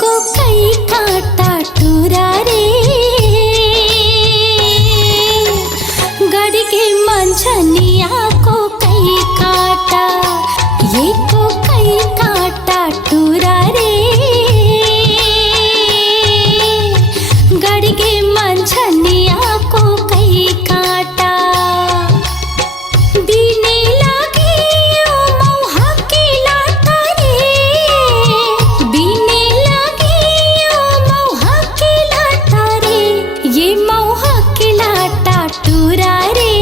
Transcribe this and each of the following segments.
को कई काटा टूरा रे गड़ के मंझनिया को कई काटा, ये को कई काटा टूरा रे गड़ के मंझनिया को कई काटा। बीने लगी ओ मौहा की लाटा रे, बीने लगी ओ मौहा की लाटा रे, ये मौहा की लाटा टूरा रे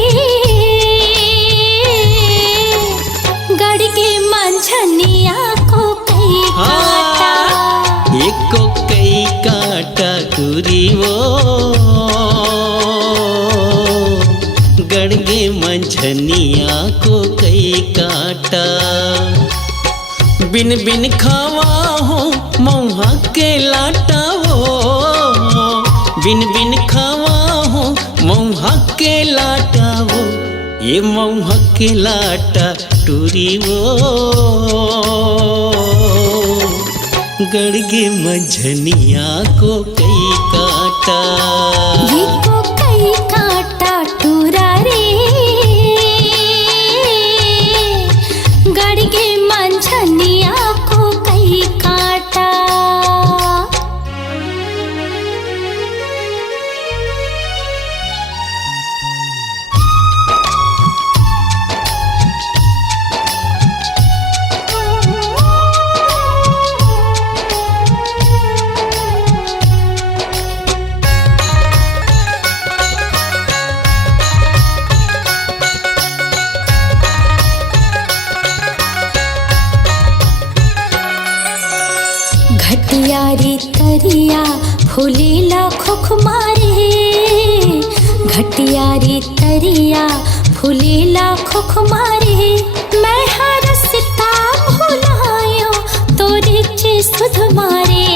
गड़ के मंझनिया को कई काटा। एक को कई काटा टूरी वो गड़ के मंझनिया को कई काटा। बिन बिन खावा हो मौहा के लाटा हो, बिन बिन खावा हो मौहा के लाटा हो, ये मौहा के लाटा टूरी वो गड़ के मंझनिया को कई काटा। ये को कई काटा टूरा रे गड़ के मंझनिया को कई काटा। घटिया रे तरिया फूलेला खोख मारे, घटिया रे तरिया फूलेला खोख मारे, मैं हरसता भुलायो तोरे चे सुध मारे,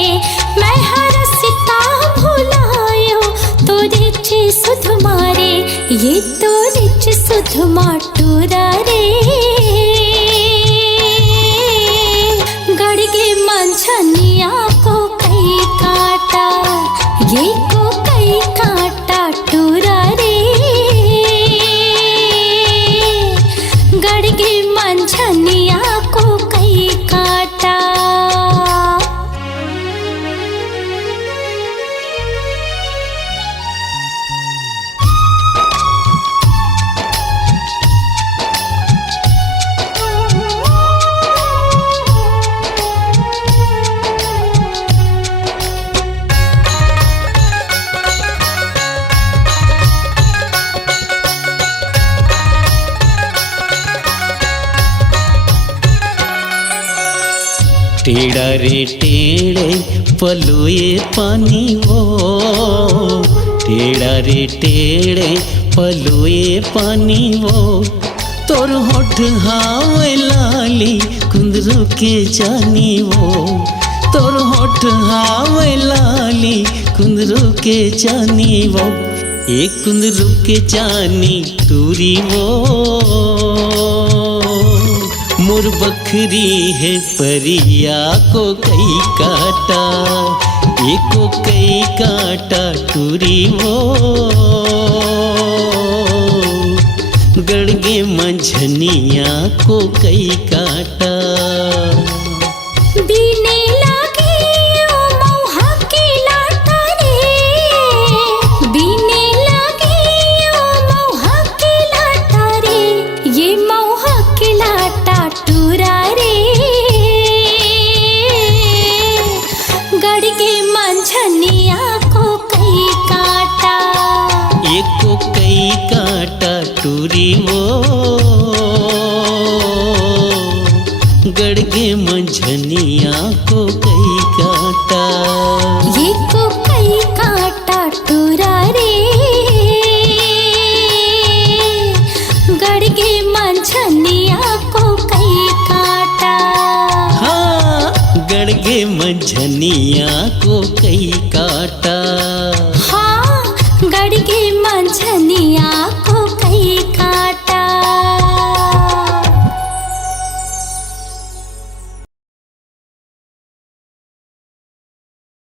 मैं हरसता भुलायो तोरे चे सुध मारे, ये तोरे चे सुध माटूरा रे गड़ के मंझनिया को कई काटा, ये को कई काटा टूरा रे गड़ के मंझनिया को कई काटा। टेढ़ा रे टेढ़े पलोए पानी वो, टेढ़ा रे टेढ़े पलोए पानी वो, तोर होठ हावे लाली कुंदरू के जानी वो, तोर होठ हावे लाली कुंदरू के जानी वो, एक कुंदरू के जानी टूरी वो मोर बखरी है परिया को कई काटा, एको कई काटा टूरी वो गड़ के मंझनिया को कई काटा। बीने लगी ओ मौहा की लाटा रे, बीने लगी ओ मौहा की लाटा रे, ये मौहा की लाटा टूरा रे गड़ के मंझनिया को कई काटा। एक को कई काटा टूरी वो गड़ के मंझनिया को कई काटा। ये को कई काटा टूरा रे गड़ के मंझनिया को कई काटा। हाँ गड़ के मंझनिया को कई काटा। हाँ गड़ के मंझनिया